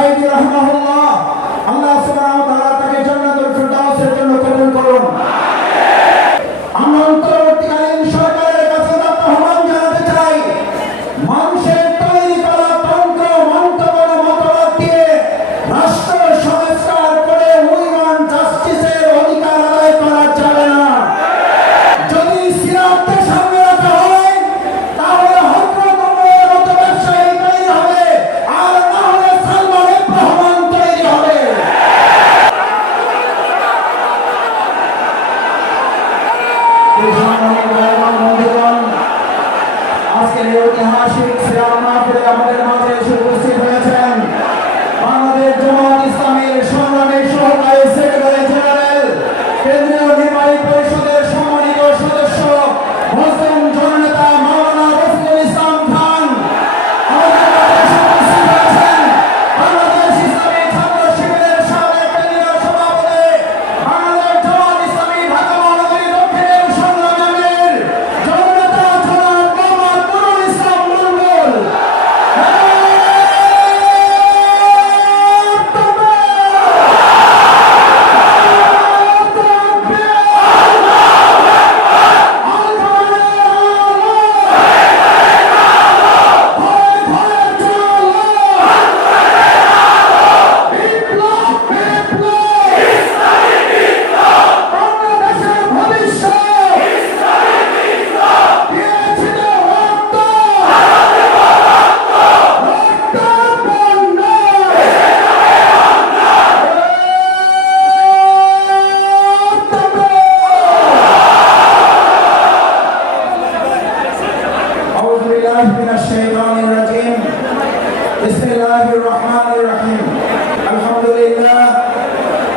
সাইদি রাহমাহুল্লাহ, আল্লাহ সুবহানাহু ওয়া তাআলা তাকে জান্নাতুল ফিরদাউসের জন্য কবুল করুন। আমরা অন্তর্বর্তীকালীন সরকারের কাছে আহ্বান জানাতে চাই, মানুষের তৈরি করা তন্ত্র মন্ত্রণার মতবাদ দিয়ে রাষ্ট্র সংস্কার করে উইমান জাস্টিসের অধিকার আদায় করা যাবে না। যদি সিরাতকে সামনে রাখা হয় তাহলে হযরত ওমরের মতো ব্যবসায়ী তৈরি হবে, আর না হলে সালমান রহমান তৈরি হবে। আজকের এই ঐতিহাসিক সিরাত মাহফিলে আমাদের মাঝে এসে উপস্থিত হয়েছেন বাংলাদেশ জামায়াত ইসলামীর সংগ্রামী সহকারী সেক্রেটারি জেনারেল, কেন্দ্রীয় নির্বাহী পরিষদের সম্মানিত সদস্য মুসলিম জননেতা মাওলানা রফিকুল ইসলাম খান। আমাদের মাঝে এসে উপস্থিত হয়েছেন বাংলাদেশ ইসলামী ছাত্র শিবিরের সাবেক কেন্দ্রীয় সভাপতি, বাংলাদেশ জামায়াত ইসলামী ঢাকা মহানগরী দক্ষিণের সংগ্রামী আমির জননেতা জনাব মোহাম্মদ নুরুল ইসলাম মণ্ডল।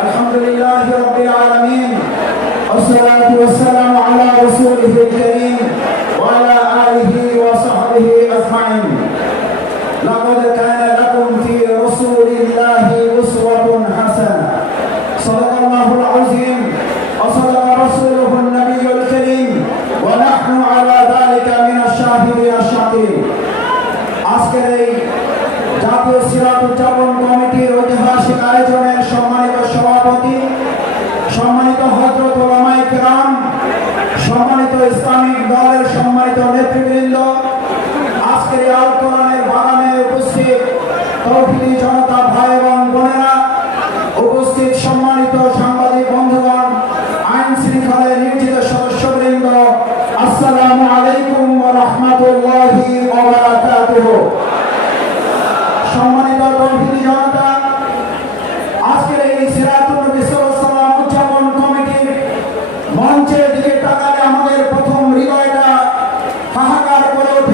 আলহামদুলিল্লাহ রাব্বিল আলামিন, والصلاة والسلام على رسوله الكريم وعلى آله وصحبه أجمعين. لقد كان لكم في رسول الله أسوة حسنة. صدق الله العظيم وصدق رسوله النبي الكريم ونحن على ذلك من الشاهدين الشاكرين. আজকের এই জাতীয় সিরাত উদযাপন কমিটির ঐতিহাসিক আয়োজনের সম্মানিত সভাপতি, সম্মানিত হযরত উলামায়ে কেরাম, সম্মানিত ইসলামিক দলের সম্মানিত নেতৃবৃন্দ, আজকের এই আল কোরআনের বাগানে উপস্থিত তৌহিদি জনতা ভাই এবং বোনেরা, উপস্থিত সম্মানিত সাংবাদিক বন্ধুগণ, আইন শৃঙ্খলায় নিয়োজিত সদস্যবৃন্দ, আসসালামু আলাইকুম ওয়া রাহমাতুল্লাহি ওয়া বারাকাতুহু। সম্মানিত তৌহিদি জনতা, আজকের এই সিরাতুন নবী সাল্লাল্লাহু আলাইহি ওয়াসাল্লাম উদযাপন কমিটির মঞ্চের দিকে তাকালে আমাদের প্রথম হৃদয়টা হাহাকার করে ওঠে।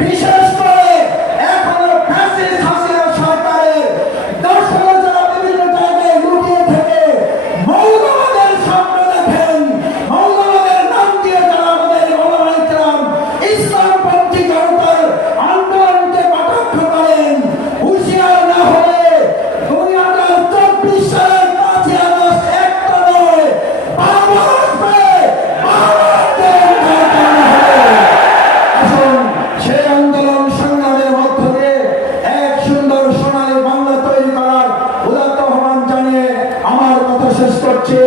বিশেষ করে এখনো ফ্যাসিস্ট হাসিনা সরকারের দর্শকরা যারা বিভিন্ন জায়গায় লুকিয়ে থেকে মৌলবাদের স্বপ্ন দেখেন, মৌলবাদের নাম দিয়ে যারা আমাদের ওলামা ইকরাম ইসলামপন্থী জনতার আন্দোলনকে কটাক্ষ করেন, হুঁশিয়ার না হলে 2024 সালের 5ই আগস্ট একটা নয়, 12 আসবে, 12 দিন কাটানো হবে। আসুন সেই আন্দোলন সংগ্রামের মধ্য দিয়ে এক সুন্দর সোনালী বাংলা তৈরি করার উদাত্ত আহ্বান জানিয়ে আমার কথা শেষ করছি।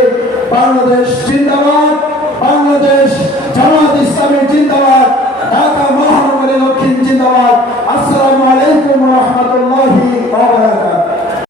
বাংলাদেশ জিন্দাবাদ, বাংলাদেশ জামাত ইসলামী জিন্দাবাদ, ঢাকা মহানগরী দক্ষিণ জিন্দাবাদ।